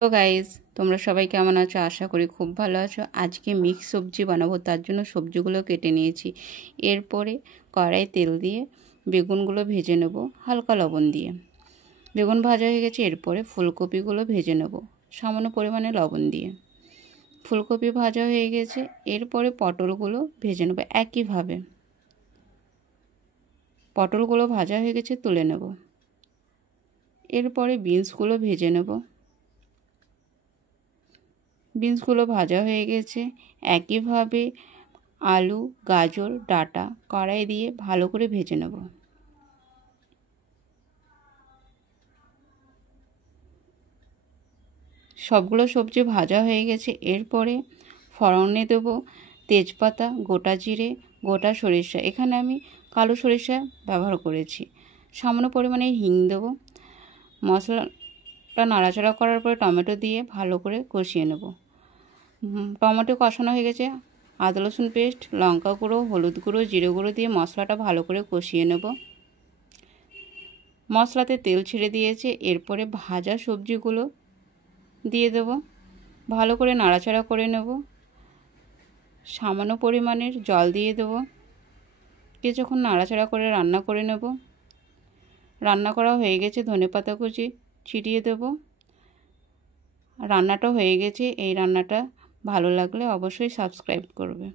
তো গাইজ, তোমরা সবাই কেমন আছো? আশা করি খুব ভালো আছো। আজকে মিক্স সবজি বানাবো, তার জন্য সবজিগুলো কেটে নিয়েছি। এরপরে কড়াই তেল দিয়ে বেগুনগুলো ভেজে নেব হালকা লবণ দিয়ে। বেগুন ভাজা হয়ে গেছে, এরপরে ফুলকপিগুলো ভেজে নেব সামান্য পরিমাণে লবণ দিয়ে। ফুলকপি ভাজা হয়ে গেছে, এরপরে পটলগুলো ভেজে নেব একইভাবে। পটলগুলো ভাজা হয়ে গেছে, তুলে নেব। এরপরে বিনসগুলো ভেজে নেব। বিনসগুলো ভাজা হয়ে গেছে, একইভাবে আলু, গাজর, ডাঁটা কড়াই দিয়ে ভালো করে ভেজে নেব। সবগুলো সবজি ভাজা হয়ে গেছে, এরপরে ফোড়নে দেব তেজপাতা, গোটা জিরে, গোটা সরিষা। এখানে আমি কালো সরিষা ব্যবহার করেছি। সামান্য পরিমাণে হিং দেব। মশলাটা নাড়াচাড়া করার পরে টমেটো দিয়ে ভালো করে কষিয়ে নেব। টমেটো কষানো হয়ে গেছে, আদা রসুন পেস্ট, লঙ্কা গুঁড়ো, হলুদ গুঁড়ো, জিরে গুঁড়ো দিয়ে মশলাটা ভালো করে কষিয়ে নেব। মশলাতে তেল ছেড়ে দিয়েছে, এরপরে ভাজা সবজিগুলো দিয়ে দেব। ভালো করে নাড়াচাড়া করে নেব। সামান্য পরিমাণের জল দিয়ে দেব। কিছুক্ষণ নাড়াচাড়া করে রান্না করে নেব। রান্না করা হয়ে গেছে, ধনেপাতা কুচি ছিটিয়ে দেব। রান্নাটা হয়ে গেছে। এই রান্নাটা ভালো লাগলে অবশ্যই সাবস্ক্রাইব করবে।